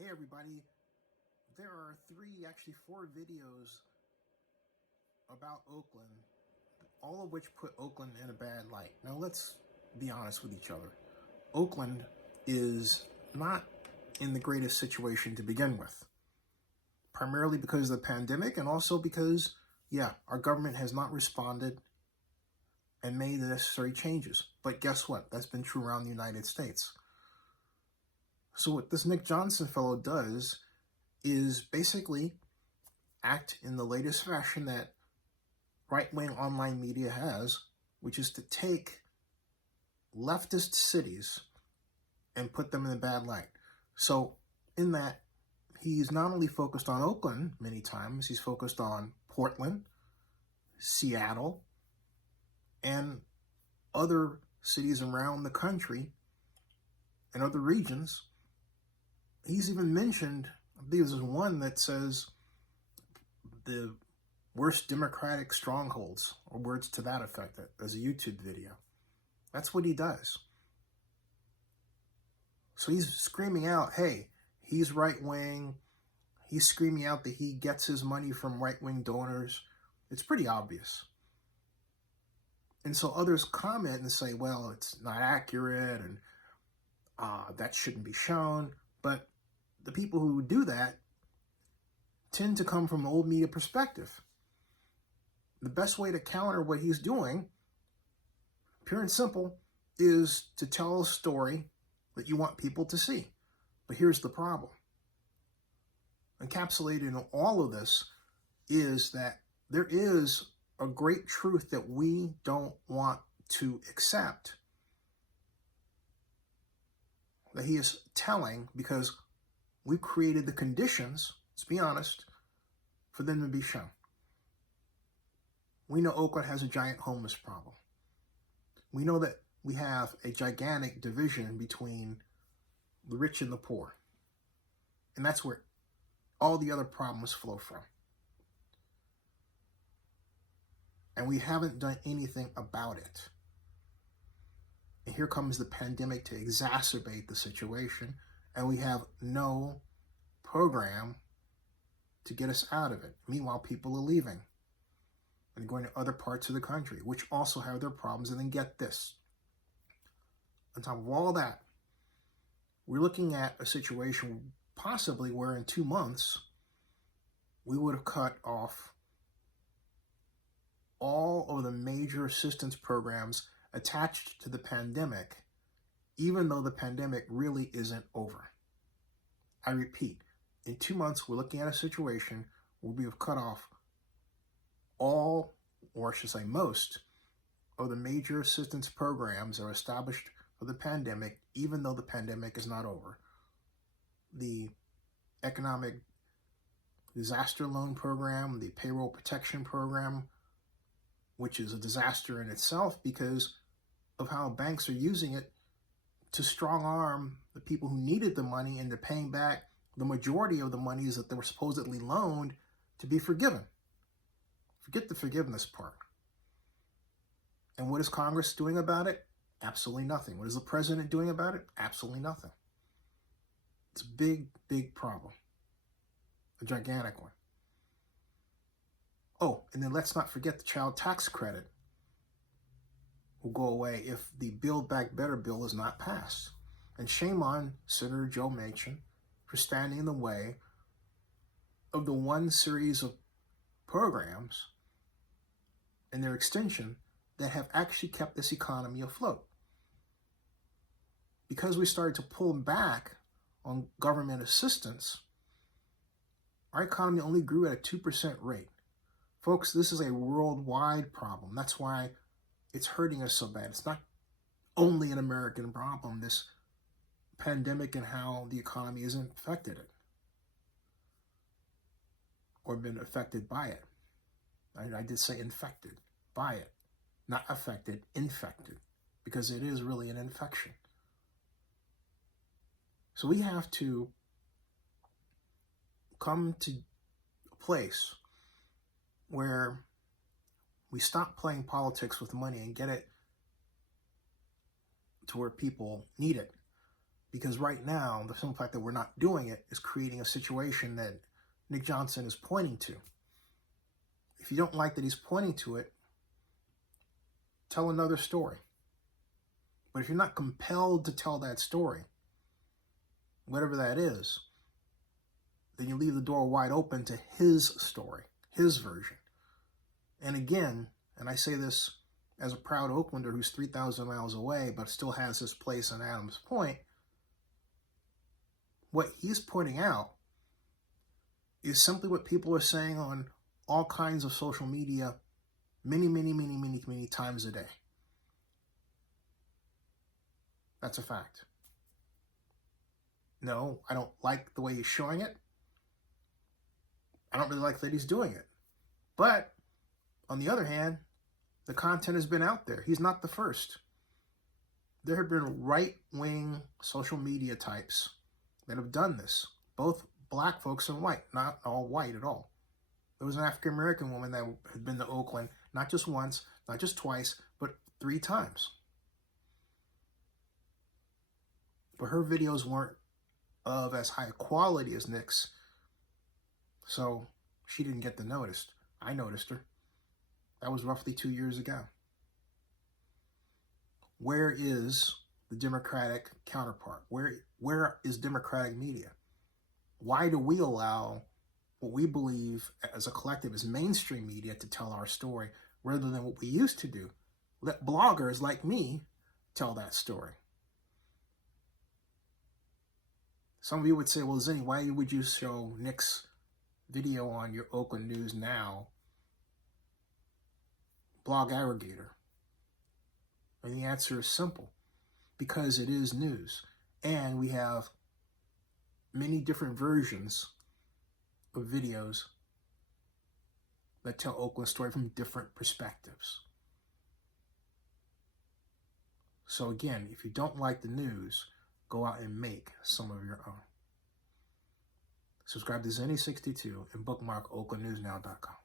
Hey everybody, there are actually four videos about Oakland, all of which put Oakland in a bad light. Now let's be honest with each other. Oakland is not in the greatest situation to begin with, primarily because of the pandemic and also because, our government has not responded and made the necessary changes. But guess what? That's been true around the United States. So what this Nick Johnson fellow does is basically act in the latest fashion that right-wing online media has, which is to take leftist cities and put them in a bad light. So in that, he's not only focused on Oakland many times, he's focused on Portland, Seattle, and other cities around the country and other regions. He's even mentioned, I believe there's one that says the worst Democratic strongholds, or words to that effect. There's a YouTube video. That's what he does. So he's screaming out, hey, he's right-wing. He's screaming out that he gets his money from right-wing donors. It's pretty obvious. And so others comment and say, well, it's not accurate and that shouldn't be shown. But the people who do that tend to come from an old media perspective. The best way to counter what he's doing, pure and simple, is to tell a story that you want people to see. But here's the problem. Encapsulated in all of this is that there is a great truth that we don't want to accept, that he is telling because we created the conditions, let's be honest, for them to be shown. We know Oakland has a giant homeless problem. We know that we have a gigantic division between the rich and the poor. And that's where all the other problems flow from. And we haven't done anything about it. And here comes the pandemic to exacerbate the situation, and we have no program to get us out of it. Meanwhile, people are leaving and going to other parts of the country, which also have their problems. And then get this. On top of all that, we're looking at a situation possibly where in 2 months, we would have cut off all of the major assistance programs attached to the pandemic, even though the pandemic really isn't over. I repeat, in 2 months, we're looking at a situation where we have cut off all, or I should say most, of the major assistance programs that are established for the pandemic, even though the pandemic is not over. The economic disaster loan program, the payroll protection program, which is a disaster in itself because of how banks are using it to strong arm the people who needed the money into paying back the majority of the monies that they were supposedly loaned to be forgiven. Forget the forgiveness part. And what is Congress doing about it? Absolutely nothing. What is the president doing about it? Absolutely nothing. It's a big, big problem. A gigantic one. Oh, and then let's not forget the child tax credit will go away if the Build Back Better bill is not passed. And shame on Senator Joe Manchin for standing in the way of the one series of programs and their extension that have actually kept this economy afloat. Because we started to pull back on government assistance, our economy only grew at a 2% rate. Folks, this is a worldwide problem. That's why it's hurting us so bad. It's not only an American problem, this pandemic and how the economy has affected it or been affected by it. I did say infected by it, not affected, infected, because it is really an infection. So we have to come to a place where we stop playing politics with money and get it to where people need it. Because right now, the simple fact that we're not doing it is creating a situation that Nick Johnson is pointing to. If you don't like that he's pointing to it, tell another story. But if you're not compelled to tell that story, whatever that is, then you leave the door wide open to his story, his version. And again, and I say this as a proud Oaklander who's 3,000 miles away, but still has his place in Adams Point, what he's pointing out is simply what people are saying on all kinds of social media many times a day. That's a fact. No, I don't like the way he's showing it. I don't really like that he's doing it. But on the other hand, the content has been out there. He's not the first. There have been right-wing social media types that have done this, both black folks and white, not all white at all. There was an African-American woman that had been to Oakland, not just once, not just twice, but 3 times. But her videos weren't of as high quality as Nick's, so she didn't get the notice. I noticed her. That was roughly 2 years ago. Where is the Democratic counterpart? Where is Democratic media? Why do we allow what we believe as a collective is mainstream media to tell our story rather than what we used to do? Let bloggers like me tell that story. Some of you would say, well, Zinni, why would you show Nick's video on your Oakland News Now blog aggregator? And the answer is simple. Because it is news. And we have many different versions of videos that tell Oakland's story from different perspectives. So again, if you don't like the news, go out and make some of your own. Subscribe to Zinni62 and bookmark oaklandnewsnow.com.